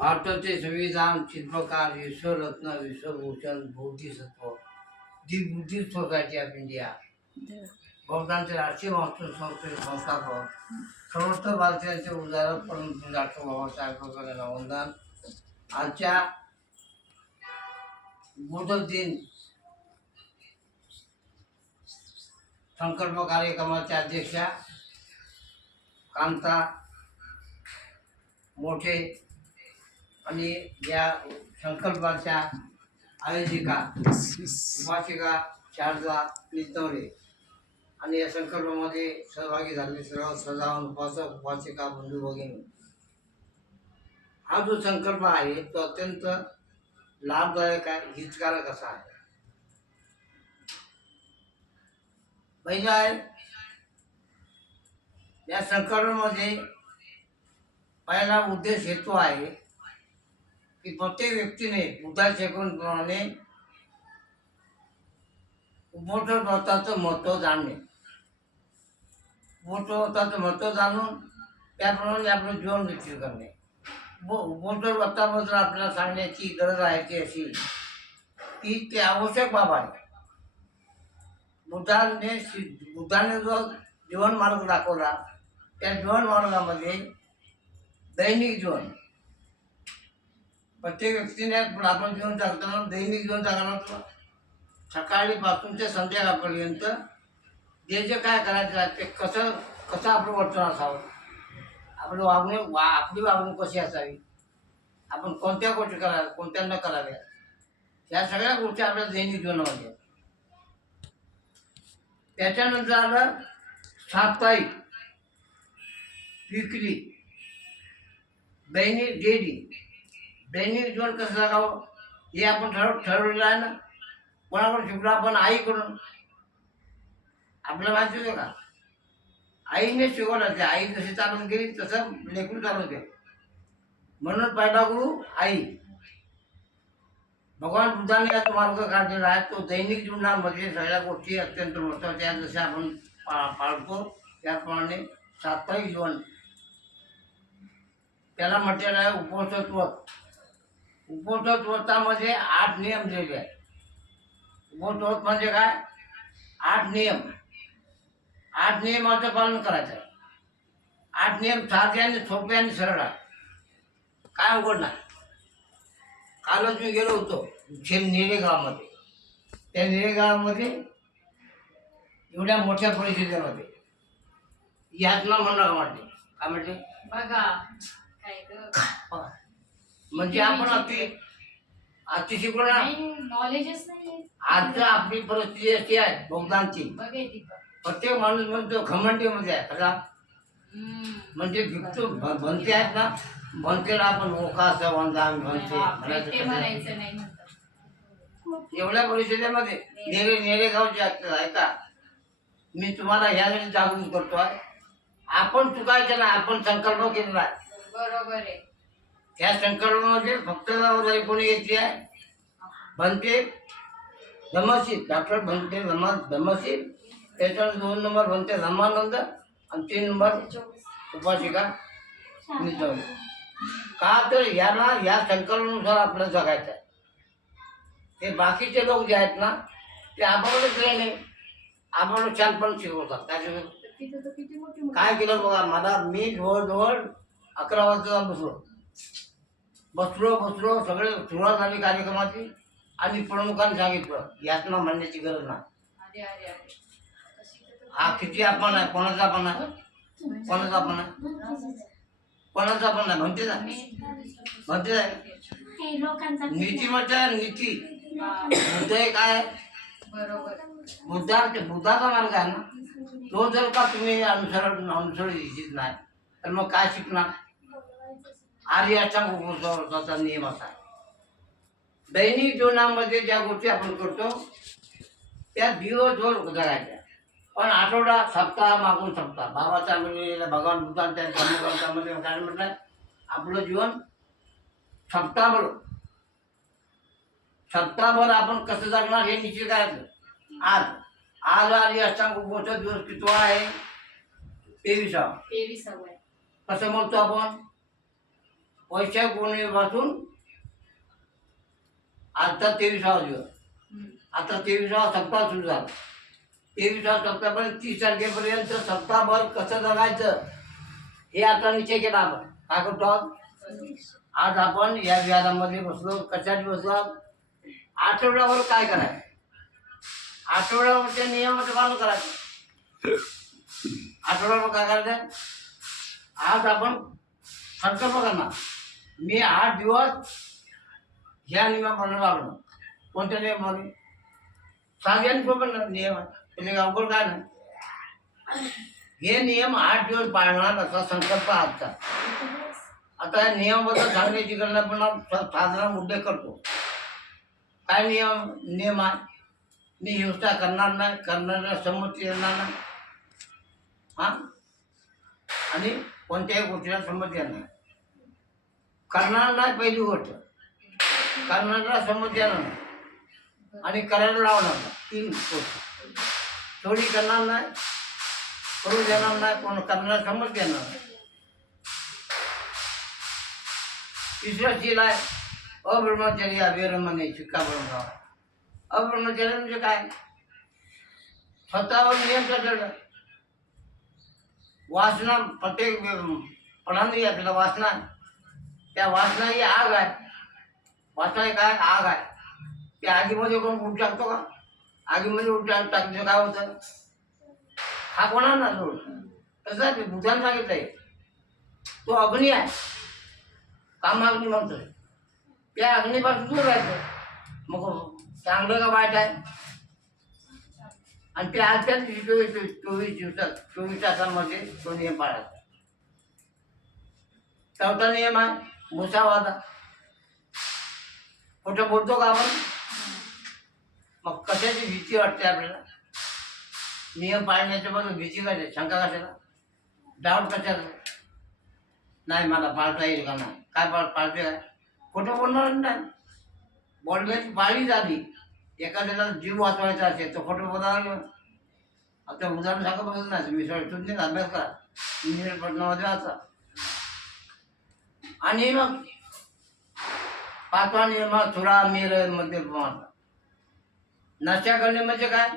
भारताचे संविधान शिल्पकार विश्वरत्न विश्वभूषण बोधिसत्व the Buddhist society of India बहुतांचे राष्ट्रीय महत्व संस्थेचे संस्थापक सर्वोत्तर भारतीयांचे उदाहरण परंतु डॉक्टर बाबासाहेब यांना वंदन. आजच्या बुद्ध दिन संकल्प कार्यक्रमाच्या अध्यक्षा कांता मोठे आणि या संकल्पाच्या आयोजिका उपासिका शारदा नितवरे आणि या संकल्पामध्ये सहभागी झालेले सर्व सदावन उपासक उपासिका बंधू भगिनी. हा जो संकल्प आहे तो अत्यंत लाभदायक आहे, हितकारक असा आहे. पहिला आहे या संकल्पामध्ये पहिला उद्देश हेतू आहे की प्रत्येक व्यक्तीने बुद्धाच्या शिकवणीप्रमाणे उपभोक्ताचं महत्त्व जाणणे, उपभोक्ताचं महत्त्व जाणून त्याप्रमाणे आपलं जीवन व्यतीत करणे. उपभोक्ताबद्दल आपल्याला सांगण्याची गरज आहे ती अशी की ते आवश्यक बाब आहे. बुद्धाने जो जीवन मार्ग दाखवला त्या जीवन मार्गामध्ये दैनिक जीवन प्रत्येक व्यक्तीने आपण जीवन जगताना दैनिक जीवन जगताना सकाळीपासून ते संध्याकाळपर्यंत जे जे काय करायचं आहे ते कसं आपलं वर्तन असावं, आपलं आपली वागणूक कशी असावी, आपण कोणत्या गोष्टी कराव्या कोणत्या न कराव्या, या सगळ्या गोष्टी आपल्या दैनिक जीवनामध्ये. त्याच्यानंतर आलं साप्ताहिक, विकली, दैनिक जीवन कसं जगावं हे आपण ठरवलेलं आहे ना. कोणाकडून शिकलो आपण? आईकडून. आपल्याला माहिती होतं का? आईने शिकवलं. ते आई जशी चालून गेली तसं लेकरू चालून गेलं. म्हणून पहिला गुरु आई. भगवान बुद्धाने याचा मार्ग काढलेला आहे तो दैनिक जीवनामध्ये सगळ्या गोष्टी अत्यंत महत्त्वाच्या जसे आपण पाळतो त्याप्रमाणे साप्ताहिक जीवन त्याला म्हटलेलं आहे उपोषत्व. उपोषत्वतामध्ये 8 नियम दिलेले आहेत. उपोषत्व म्हणजे काय? 8 नियम. 8 नियमाचं पालन करायचं आहे. 8 नियम साधे आणि सोपे आणि सरळ आहे. काय अवघड नाही. कालच मी गेलो होतो नेरे गावामध्ये. त्या नेरे गावामध्ये एवढ्या मोठ्या परिस्थितीमध्ये यातना म्हणणं म्हटले काय म्हटले बघा म्हणजे आपण आजची शिकलो ना, नॉलेजच नाही. आज आपली परिस्थिती अशी आहे भोगतांची. प्रत्येक माणूस म्हणतो घमंडीमध्ये आहे खरा. म्हणजे भिक्तो भंते आहेत ना, भंतेला आपण ओखाचं वंदा म्हणते एवढ्या परिस्थितीमध्ये नेरे गावचे आहे का. मी तुम्हाला ह्यासाठी जागृत करतो आहे. आपण चुकायचं ना, आपण संकल्प केलेला आहे. बरोबर आहे. त्या संकल्पामध्ये फक्त कोणी घेतली आहे भंते धमशील, डॉक्टर भंते धमशील. त्याच्यावर 2 नंबर भंते धमानंद आणि 3 नंबर उपासिका नितवरे. का तर याला या संकल्पानुसार आपल्याला जगायचं आहे. ते बाकीचे लोक जे आहेत ना ते आपल्यालाच नाही, आपल्याला छानपण शिकवतात. काय केलं बघा, मी जवळजवळ 11 वाजता बसलो सगळे सुरुवात झाली कार्यक्रमाची आणि प्रमुखांनी सांगितलं यातना म्हणण्याची गरज नाही. हा किती आपण आहे, कोणाचा पण आहे, म्हणते ना नीती म्हणजे नीती. बुद्ध काय बुद्धाचा मार्ग आहे ना, तो जर का तुम्ही अनुसरण इच्छित नाही तर मग काय शिकणार. आर्याचा उपभोक्ताचा नियम असा आहे. दैनिक जीवनामध्ये ज्या गोष्टी आपण करतो त्या दिवसभर जगायच्या. पण आठवडा सप्ताह मागून सप्ताह बाबाचा मिळलेला भगवान बुद्धांच्या धर्मग्रंथामध्ये काय म्हटलं, आपलं जीवन सप्ताहभर आपण कसं जगणार हे निश्चित करायचं. आज आली अष्टांग उपवासाचा दिवस कितवा आहे? 23. कसं म्हणतो आपण? वैशाख पौर्णिमेपासून आता 23वा दिवस. आता 23वा सप्ताह सुरू झाला. 23वा सप्ताहापर्यंत 30 तारखेपर्यंत सप्ताहभर कसं जगायचं हे आता निश्चय केला आपण. काय करतो आहोत? आज आपण या विहारामध्ये बसलो. कशासाठी बसलो? आठवड्यावर काय करायचं, आठवड्यावरच्या नियमाचं पालन करायचं. आठवड्यावर काय करायचं? आज आपण संकल्प करणार, मी 8 दिवस ह्या नियमाप्रमाणे वागणं. कोणत्या नियमाने? साध्याने सोबत नियम आहे, त्याने अवघड काय नाही. हे नियम 8 दिवस पाळणार असा संकल्प आजचा. आता या नियमाबद्दल सांगण्याची गरज नाही, पण आपण साधारण उल्लेख करतो. काय नियम आहे? मी हिंसा करणार नाही, करणाऱ्याला संमती देणार नाही. हां, आणि कोणत्याही गोष्टीला संमती देणार नाही. करणार नाही पहिली गोष्ट, करणाऱ्याला संमती देणार नाही आणि करायला लावणार नाही. 3 गोष्टी. चोरी करणार नाही, करू देणार नाही, कोण करणाऱ्याला संमती देणार नाही. तिसरा शील आहे अब्रह्मचर्य अभिरमणे शिक्का बनवणार. अब्रह्मचर्य म्हणजे काय? स्वतःवर नियंत्रण ठेवणं. वासना प्रत्येक पडांनी आपल्याला वासना, त्या वासना ही आग आहे. वासना ही काय? आग आहे. त्या आगीमध्ये कोण उठ टाकतो का? आगीमध्ये उठ टाकलं काय होतं? हा कोणा ना जोड. तसं ते बुद्धाने सांगितलंय, तो अग्नी आहे, कामाग्नी म्हणतोय. त्या अग्नीपासून दूर राहायचं. मग चांगलं का वाईट आहे? आणि त्या आजच्या 24 तासांमध्ये तो नियम पाळायचा. चौथा नियम आहे मुसावादा. खोटं बोलतो का आपण? मग कशाची भीती वाटते आपल्याला? नियम पाळण्याच्या बद्दल भीती कशाची? शंका कशाला? डाऊट कशाला? नाही मला पाळता येईल का नाही? काय पाळते काय? खोटं बोलणार नाही. बोलण्याची पाळी झाली. एखाद्याला जीव वाचवायचा असेल तर खोटं बोलावं. आता उदाहरण सांगा बघत नाही, मी तुम्ही अभ्यास करा, इंजिनियर पटनामध्ये वाचा. आणि मग 5वा नियम थोडा मेर मद्यपान. नशा करणे म्हणजे काय?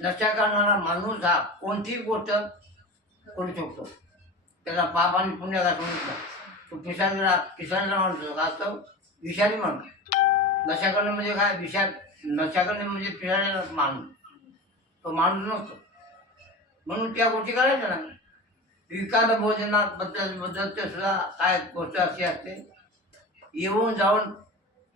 नशा करणारा माणूस हा कोणतीही गोष्ट करू शकतो. त्याला पाप आणि पुण्य दाखवून तो पिसाळीला म्हणतो, असतो विषारी म्हणतो. नशा करणे म्हणजे काय? नशा करणे म्हणजे पिसाळलेला माणूस, तो माणूस नसतो. म्हणून त्या गोष्टी करायच्या नाही. विकार भोजनाबद्दलचे सुद्धा काय गोष्ट अशी असते, येऊन जाऊन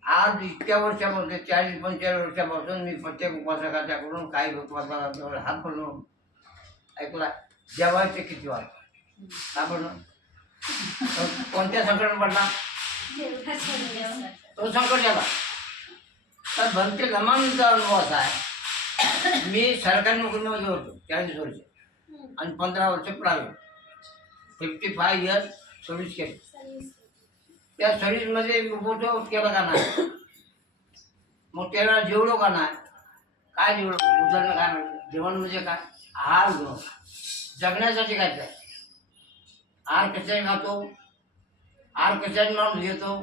आज इतक्या वर्षामध्ये 40-45 वर्षापासून मी प्रत्येक उपासकाच्याकडून काही उपासकांजवळ हात पडून ऐकला, जेवायचे किती वाजता? का पडलं? कोणत्या संकट पडला? तो संकट झाला. तर भंते लमांचा अनुभव असा आहे, मी सरकारी नोकरीमध्ये होतो 40 वर्ष आणि 15 वर्ष प्रायव्हेट. 55 इयर्स सर्व्हिस केली. त्या सर्व्हिसमध्ये मोठं केलं का नाही? मग त्याला जेवलो का नाही? काय जेवलो? उदाहरण काय म्हणतो? जेवण म्हणजे काय? आहार घेऊन जगण्यासाठी काय आहे? आहार कशाने खातो? आहार कशाने माणूस घेतो?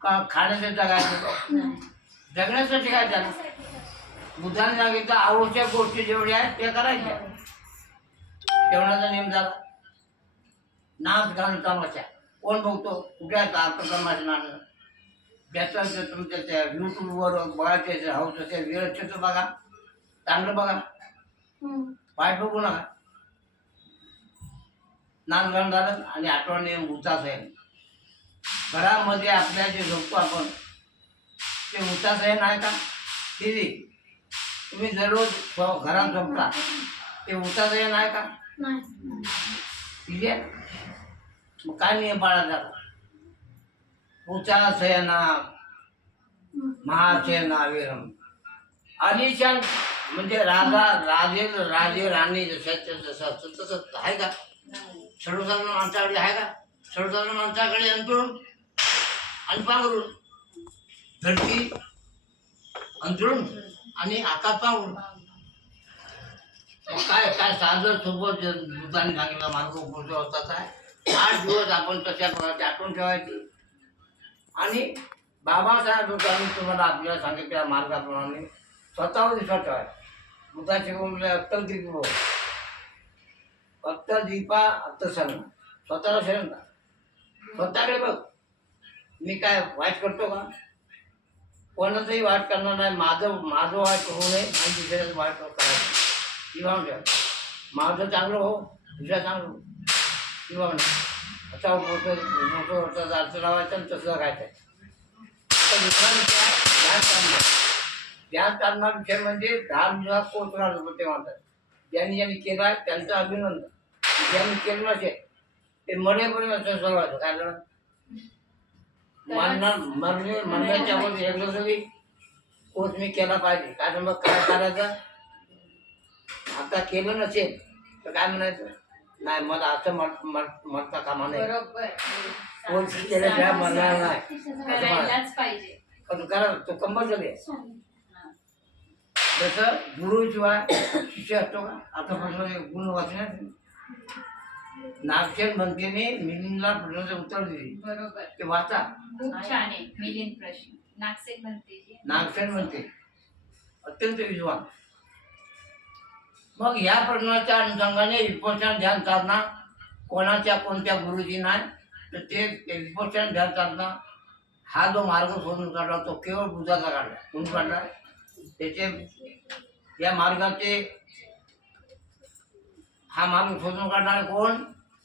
का खाण्यासाठी जगायचं? जगण्यासाठी काय त्याला? बुद्धाने सांगितलं आवश्यक गोष्टी जेवढ्या आहेत त्या करायच्या. जेवणाचा नियम झाला. नाच गाणं तमाशा कोण बघतो? कुठे आहे तमाशा नाणं? ज्याचं तुमच्या त्या यूट्यूबवर बघायचे हौस असेल, वेळ असेल तर बघा, चांगलं बघा, वाईट बघू नका. नाच गाणं झालं आणि 8वा नियम उचास आहे. घरामध्ये आपल्या जे झोपतो आपण ते उचास आहे नाही का? टी तुम्ही दररोज घरात झोपता ते उचास आहे नाही का? ठीक आहे. मग काय नियम पाळायचा? उचासयना महाशयना विरम. आलिशान म्हणजे राजे राणी जसं तसं आहे का? सर्वसाधारण माणसाकडे आहे का? सर्वसाधारण माणसाकडे अंतरून आणि पांघरून, धरती अंतरून आणि आकाश पांघरून. काय काय साधं सोबत दुधाने सांगितलं मार्ग उपयोगाचा आहे. 8 दिवस आपण तशा प्रकारचे आठवण ठेवायची. आणि बाबासाहेब लोकांनी तुम्हाला आपल्याला सांगितलेल्या मार्गाप्रमाणे स्वतःवर विश्वास ठेवायचा. बुद्धाचे बोलले अत्तल दीप अत्तल दीपा अत्तल शरण. स्वतःला शरण का स्वतःकडे बघ. मी काय वाईट करतो का? कोणाचंही वाईट करणार नाही. माझं वाईट होऊ नये आणि दुसऱ्याचं वाईट करायचं. किंवा माझं चांगलं हो, दुसऱ्या चांगलं हो. किंवा असा मोठं होतं अर्थ लावायचं आणि तसं राहायचं. आता दुसरा विषय ध्यान साधना विषय म्हणजे 10 दिवसात पोहोचणार ते म्हणतात. ज्यांनी केला त्यांचं अभिनंदन. ज्यांनी केलं नसेल ते मरेपर्यंत असं सोडवायचं. काय झालं मरण्याच्या मध्ये एकदा तरी कोर्स मी केला पाहिजे. काय मग काय करायचं? आता केलं नसेल तर काय म्हणायचं? नाही मला असं मरता कामा नाही. बरोबर. कोर्स केल्याशिवाय मरणार नाही. करायलाच पाहिजे. पण करा तो कंपल्सरी आहे. जसं गुरुशिवाय शिष्य असतो का? आता प्रश्न गुण वाचण्यात नागसेन बनतेने मिलिंदला प्रश्नाचं उत्तर दिले. बरोबर. ते वाचा. खूप छान आहे. मिलिंद प्रश्न नागसेन म्हणते. नागसेन म्हणते अत्यंत विद्वान. मग या प्रश्नाच्या अनुषंगाने विपश्यना ध्यान साधना कोणाच्या कोणत्या गुरुजी नाही तर ते विपश्यना ध्यान साधना हा जो मार्ग शोधून काढला तो केवळ बुद्धाचा काढला. कोण काढला? त्याचे या मार्गाचे हा मार्ग शोधून काढणारे कोण?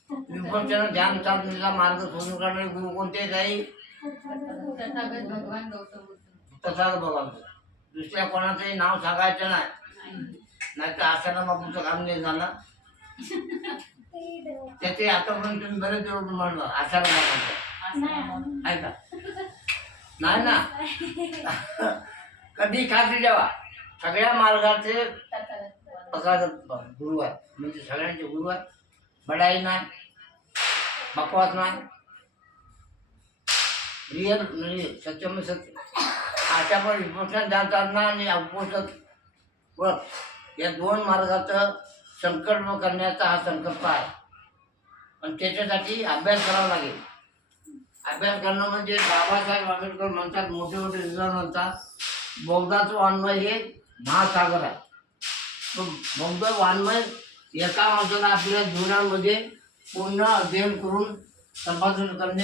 विपश्यना ध्यान साधनेचा मार्ग शोधून काढणारे गुरु कोणते? काही तथागत भगवान गौतम बुद्ध. तथागत भगवान. दुसऱ्या कोणाचंही नाव सांगायचं नाही. नाही तर आश्रमापुरतं काम नाही झालं. त्याचे आतापर्यंत तुम्ही बरेच दिवस म्हणलं आश्रमापुरतं आहे का? नाही ना. कधी खात्री जेव्हा सगळ्या मार्गाचे तथागत गुरु आहे. म्हणजे सगळ्यांचे गुरु आहे. बडाई नाही, बकवास नाही, रिअल म्हणजे सत्यम सत्य. अशा पण विपोषण ध्यान साधना आणि अपोषण व्रत या 2 मार्गाचं संकल्प करण्याचा हा संकल्प आहे. आणि त्याच्यासाठी अभ्यास करावा लागेल. अभ्यास करणं म्हणजे बाबासाहेब आंबेडकर म्हणतात, मोठे मोठे विद्वान म्हणतात, बौद्धाचं वाङ्मय हे महासागर आहे. तो बौद्ध वाङ्मय एका माणसाला आपल्या जीवनामध्ये पूर्ण अध्ययन करून संपादन करणे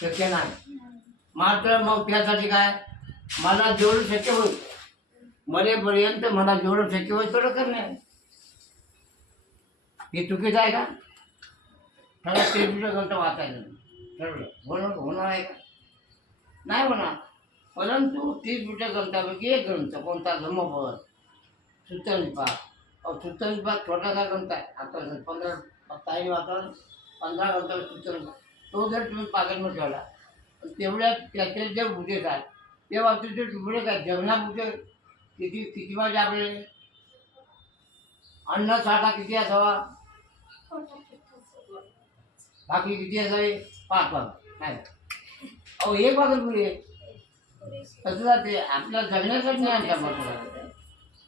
शक्य नाही. मात्र मग त्यासाठी काय? मला जेवढं शक्य होईल मरेपर्यंत मला जेवढं शक्य होईल तेवढं करणे. हे चुकीचं आहे का? मला ते ग्रंथ वाचायचं ठरवलं होणार आहे का? नाही होणार. परंतु 30 ग्रंथापैकी एक ग्रंथ कोणता? धम्मपद सूत्रनिपात. सूत्रनिपात छोटासा ग्रंथ आहे. आता 15 ताई वाचा 15 ग्रंथ सूत्रनिपात. तो जर तुम्ही पाकिटमध्ये ठेवला तेवढ्या त्याचे जे बुधेच आहेत ते वाचूचे तुकडे काय जगण्यापुढे किती वाजे आपले अन्न साठा किती असावा, बाकी किती असावे? 5 वाजता नाही. अहो 1 वाजत पुढे तसं जाते. आपल्या जगण्यासाठी नाही आमच्या महत्त्वाचं.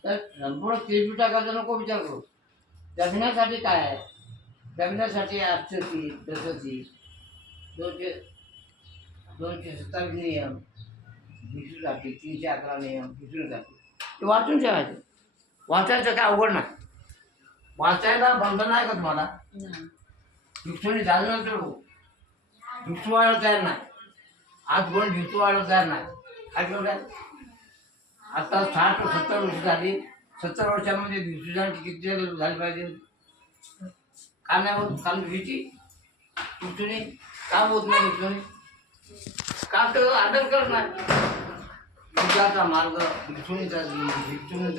तर संपूर्ण त्रिपिटकाचा नको विचार करू. जगण्यासाठी काय आहे? जगण्यासाठी 830 दशती 227 नियम भिक्षूसाठी 311 नियम भिक्षूसाठी ते वाचून ठेवायचे. वाचायचं काय अवघड नाही. वाचायला बंधन आहे का तुम्हाला? भिक्षूने झालं नसतं. भिक्षू व्हायला तयार नाही. आज कोण भिक्षू व्हायला तयार नाही. काय केलं? आता 60-70 वर्ष झाली. 70 वर्षामध्ये भिक्षूसाठी किती झाली पाहिजे? का नाही होत? कारण भीती भिक्षूने का होत नाही? भिक्षूने का तर आदर करणार. बुद्धाचा मार्ग भिक्षूनीचा भिक्षूने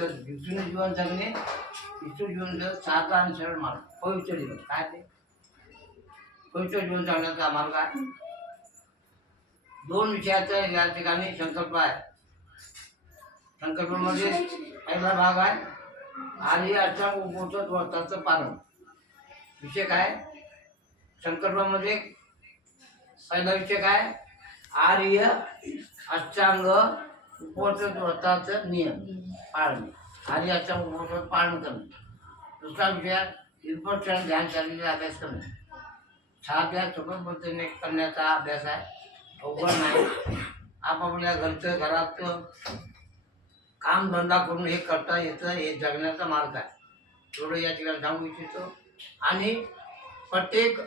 जीवन जगणे. भिक्षू जीवन जग साधा आणि सरळ मार्ग पवित्र जीवन. काय ते पवित्र जीवन जगण्याचा मार्ग आहे. 2 विषयाचा या ठिकाणी संकल्प आहे. संकल्पामध्ये पहिला भाग आहे आर्य अष्टांग उपोषण व्रताचं पालन. विषय काय? संकल्पामध्ये पहिला विषय काय? आर्य अष्टांग उपोषण व्रताचं नियम पाळणे. आर्य अष्टांग उपोषण पालन करणे. दुसरा विषय विपश्यना ध्यान साधनेचा अभ्यास करणे. साध्या सोप्या पद्धतीने करण्याचा अभ्यास आहे, अवघड नाही. आपापल्या घरचं घरात कामधंदा करून हे करता येतं, हे जगण्याचा मार्ग आहे. एवढं या ठिकाणी सांगू इच्छितो. आणि प्रत्येक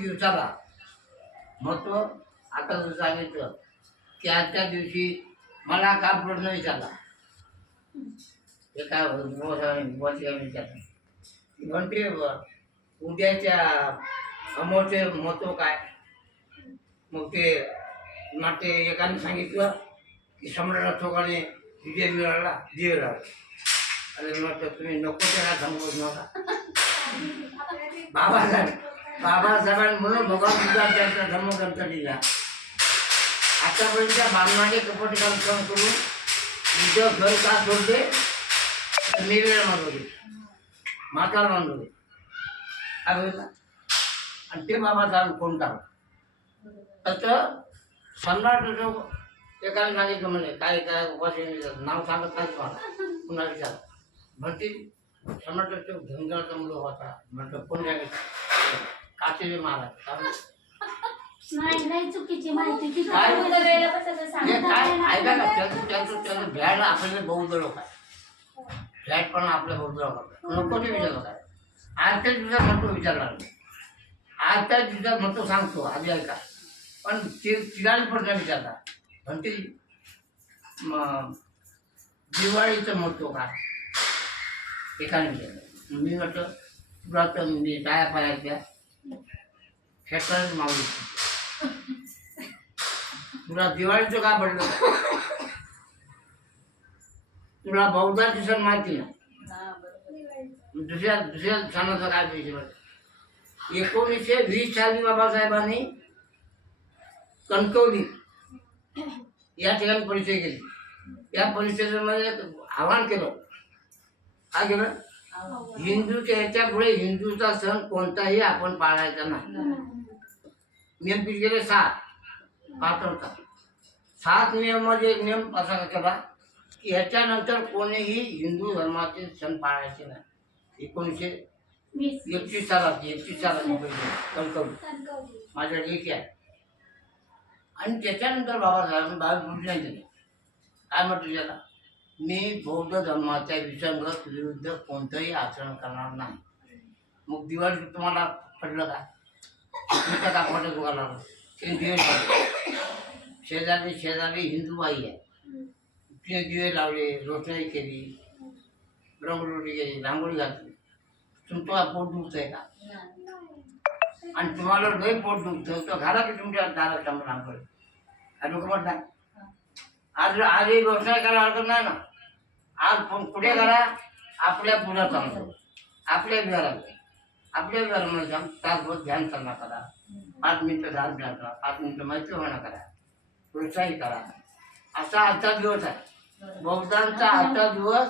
दिवसाला महत्त्व आता जसं सांगितलं की आजच्या दिवशी मला का प्रश्न विचारला, ते काय विचारलं म्हणते उद्याच्या अमोचे महत्त्व काय. मग ते एकाने सांगितलं की सम्राट अशोकाने विजय मिळाला दिवे लावले. आणि म्हटलं तुम्ही नको त्याला थांबवत नका. बाबासाहेबांनी म्हणून भगवान बुद्धांनी त्यांचा धर्मग्रंथ लिहिला. आतापर्यंत बामणाने कपटकाम करून तुझं घर का सोडते, मी वेळ मागवली, म्हातार मागवली काय बघितलं. आणि ते बाबासाहेब कोण टाकलं. तसं सम्राट अशोक एकाने सांगितलं म्हणे काय उपास नाव सांगत नाही तुम्हाला, पुन्हा विचार म्हणते सम्राट अशोक धनगराचा मुलं होता. म्हटलं कोण सांगितलं, काशीचे महाराज. नाही चुकीची माहिती काय ऐका ना, त्याचं भ्याड आपल्याला बौद्ध लोक आहे, फ्लॅट पण आपल्या बौद्ध लोक नको ते विचारलं काय. आजच्या दिवसात म्हणतो विचारणार नाही, आजच्या दिवसात म्हणतो सांगतो आधी ऐका. पण ते तिघांनी प्रश्न विचारला म्हणते दिवाळीचं महत्त्व काय. एकाने विचारलं. मी म्हटलं तुला तर मी टाया पायाच्या खेळताच मागू, तुला दिवाळीचं काय पडलं, तुला बौद्धाचे सण माहिती ना, दुसऱ्या सणाचं काय पाहिजे. 1920 साली बाबासाहेबांनी कणकवली या ठिकाणी परिचय केली. या परिचयामध्ये आवाहन केलं, काय केलं, हिंदूच्या ह्याच्या पुढे हिंदूचा सण कोणताही आपण पाळायचा नाही. नियम किती केले, 7 पात्रता. 7 नियममध्ये एक नियम असा केला की ह्याच्यानंतर कोणीही हिंदू धर्माचे सण पाळायचे नाही. 1931 सालाची कणकवली माझ्या लेखी आहे. आणि त्याच्यानंतर बाबासाहेबांनी 22 पुढल्या दिले. काय म्हटलं त्याला, मी बौद्ध धर्माच्या विसंगत विरुद्ध कोणतंही आचरण करणार नाही. मग दिवाळी तुम्हाला पडलं का, तुमच्या कापडाचं दुकान लागलं, ते दिवे लावले. शेजारी हिंदू बाई आहे, तिने दिवे लावले, रोषणाई केली, रंगरोटी केली, रांगोळी घातली. तुमचं पोट दुखत आहे का, आणि तुम्हाला लय पोट दुखतं तर घाला की तुमच्या दारात रांगोळी. आणि लोक म्हणतात आजही रोषणाई करायला हरकत नाही ना. आज कुठे करा, आपल्या पुढं चांगलं, आपल्या विहारामध्ये जाऊन तासभर ध्यान चालना करा, 5 मिनिटं ध्यान करा, 5 मिनिटं मैत्री होणं करा, प्रोत्साहित करा. असा आजचा दिवस आहे बौद्धांचा. आजचा दिवस